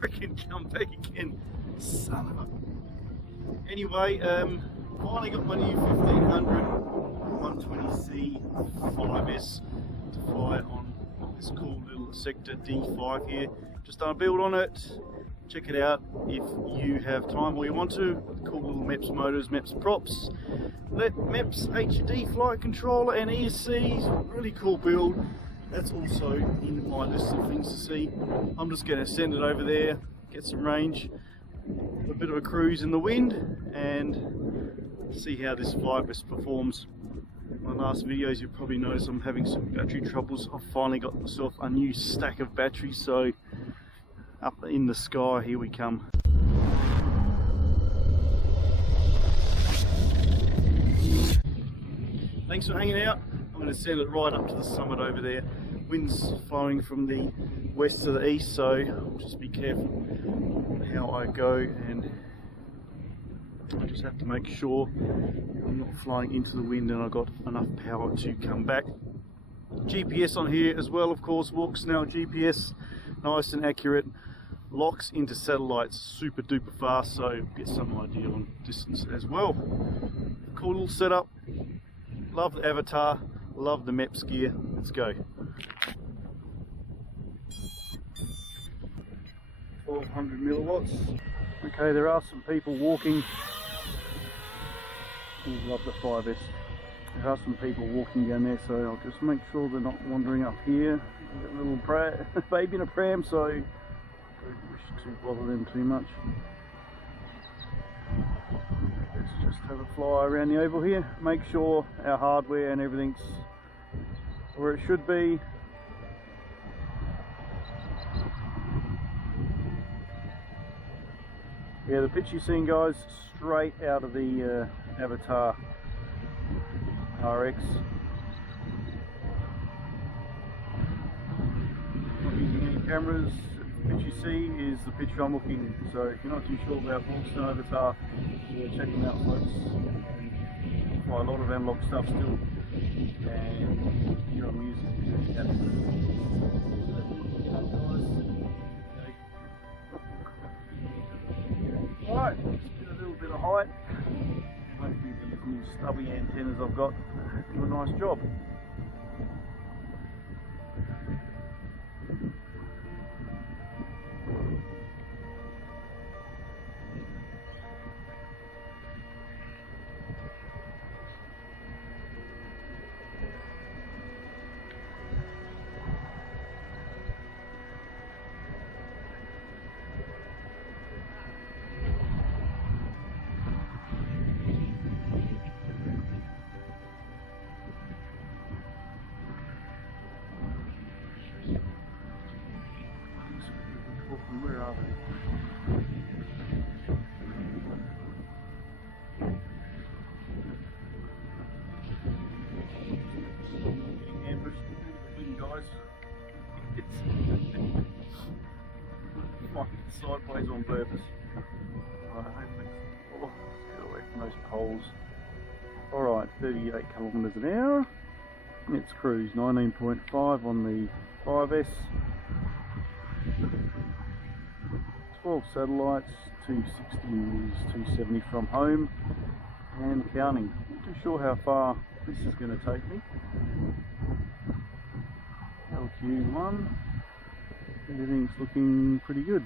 freaking come back again. Son of a... Anyway, finally got my new 1500 120C 5S to fly on this cool little sector D5 here. Just done a build on it. Check it out if you have time or you want to. Cool little MEPS Motors, MEPS props, MEPS HD flight controller and ESCs. Really cool build. That's also in my list of things to see. I'm just going to send it over there, get some range, a bit of a cruise in the wind, and see how this 5S performs. In my last videos you'll probably notice I'm having some battery troubles. I've finally got myself a new stack of batteries, so up in the sky, here we come. Thanks for hanging out. I'm going to send it right up to the summit over there. Wind's flowing from the west to the east, so I'll just be careful how I go, and I just have to make sure I'm not flying into the wind and I've got enough power to come back. GPS on here as well, of course. Walksnail GPS, nice and accurate. Locks into satellites super duper fast, so get some idea on distance as well. Cool little setup. Love the Avatar, love the MEPS gear. Let's go. 1200 milliwatts. Okay, there are some people walking. Love the 5S. There are some people walking down there, so I'll just make sure they're not wandering up here. Got a little baby in a pram, so don't wish to bother them too much. Let's just have a fly around the oval here. Make sure our hardware and everything's where it should be. Yeah, the pitch you're seeing, guys, straight out of the Avatar RX. Not using any cameras. The pitch you see is the pitch I'm looking. So if you're not too sure about Walksnail AVATAR, yeah, check them out, folks. Try a lot of analog stuff still, and here I'm using that. Alright, just get a little bit of height. Hopefully these new stubby antennas I've got do a nice job. Where are they? Getting ambushed in the wind, guys. It's sideways on purpose. Oh, get away from those poles. Alright, 38 kilometres an hour. Let's cruise 19.5 on the 5S. 12 satellites, 260, 270 from home, and counting. Not too sure how far this is going to take me. LQ1, everything's looking pretty good.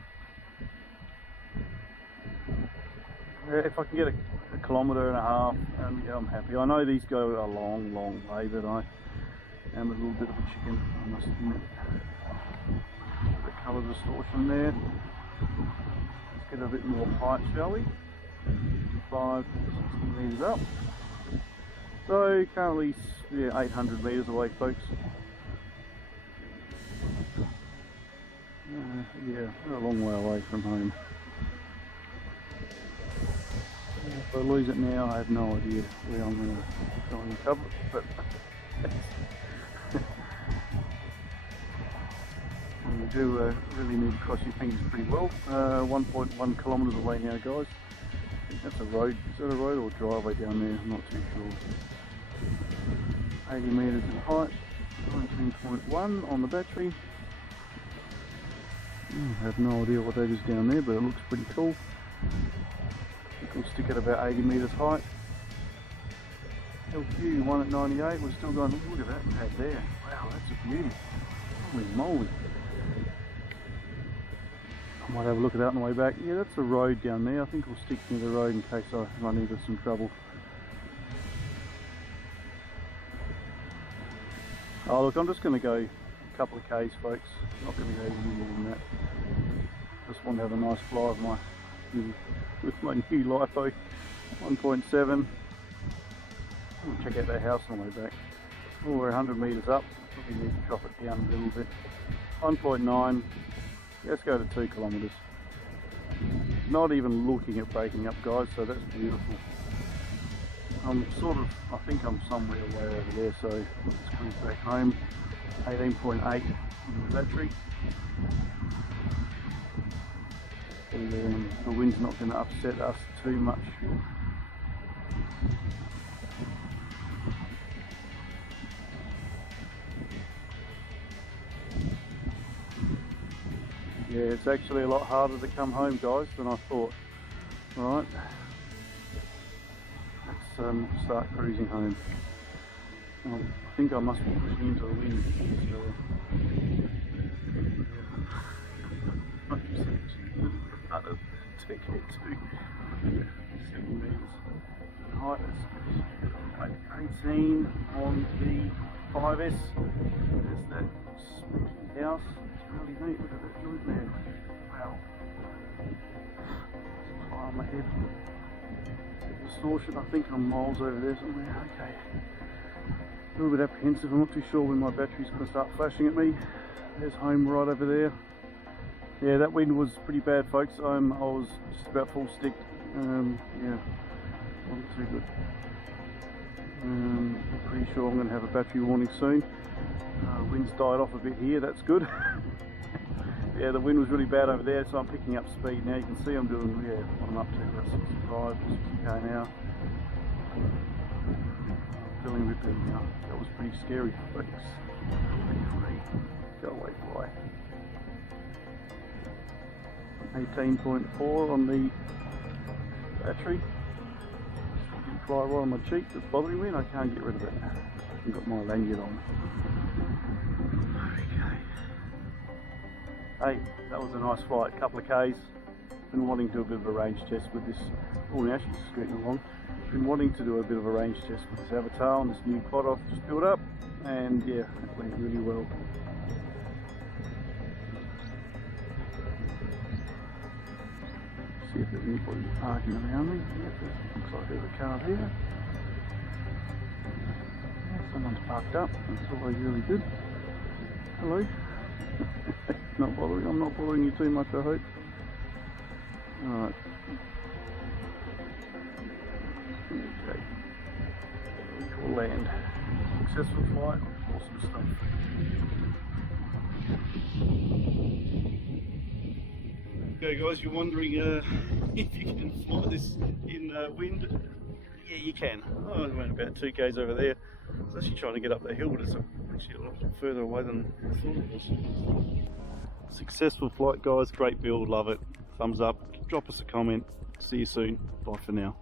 If I can get a kilometre and a half, yeah, I'm happy. I know these go a long, long way, but I am a little bit of a chicken, I must admit. The colour distortion there. Let's get a bit more height, shall we? 5, 60 metres up. So currently, yeah, 800 metres away, folks. Yeah, we're a long way away from home. If I lose it now, I have no idea where I'm going to go and recover it, but you do really need to cross your fingers pretty well. 1.1 kilometres away now, guys. I think that's a road. Is that a road or a driveway down there? I'm not too sure. 80 metres in height, 19.1 on the battery. I have no idea what that is down there, but it looks pretty cool. It will stick at about 80 metres height. LQ, one at 98, we're still going, look at that pad there. Wow, that's a beauty. Holy moly. I might have a look at that on the way back. Yeah, that's a road down there. I think we'll stick near the road in case I run into some trouble. Oh look, I'm just going to go a couple of Ks, folks. Not going to go any more than that. Just want to have a nice fly with my new LiPo 1.7. Check out that house on the way back. Oh, we're 100 metres up. Probably need to drop it down a little bit. 1.9. Let's go to 2 kilometres. Not even looking at breaking up, guys, so that's beautiful. I'm I think I'm somewhere way over there, so let's cruise back home. 18.8 in the battery. And the wind's not going to upset us too much. Yeah, it's actually a lot harder to come home, guys, than I thought. Alright, let's start cruising home. I think I must be pushing into the wind. So, take it to 7 metres in height. That's 18 on the 5S. There's that spooky house. It's really neat. Look at that joint there. Wow. Fly on my head. Distortion. I think I'm miles over there somewhere. Okay. A little bit apprehensive. I'm not too sure when my battery's going to start flashing at me. There's home right over there. Yeah, that wind was pretty bad, folks. I was just about full stick. Yeah, wasn't too good. I'm pretty sure I'm going to have a battery warning soon. Wind's died off a bit here, that's good. Yeah, the wind was really bad over there, so I'm picking up speed now. You can see I'm doing, what I'm up to, about 65, 60k now. Feeling a bit better now. That was pretty scary, folks. Go away, fly. 18.4 on the battery. Didn't fly right on my cheek, that's bothering me and I can't get rid of it. I've got my lanyard on. Okay. Hey, that was a nice flight, couple of Ks. Been wanting to do a bit of a range test with this. Oh, now she's scooting along. Been wanting to do a bit of a range test with this Avatar on this new quad I've just built up, and yeah, it went really well. See if there's anybody parking around me. Yep, looks like there's a car there. Yeah, someone's parked up. That's always really good. Hello. Not bothering. I'm not bothering you too much, I hope. Alright. Okay. We'll land. Successful flight. Awesome stuff. Okay guys, you're wondering if you can fly this in wind. Yeah, you can. Oh, I went about 2 k's over there. I was actually trying to get up the hill, but it's actually a lot further away than I thought it was. Successful flight guys, great build, love it. Thumbs up, drop us a comment. See you soon. Bye for now.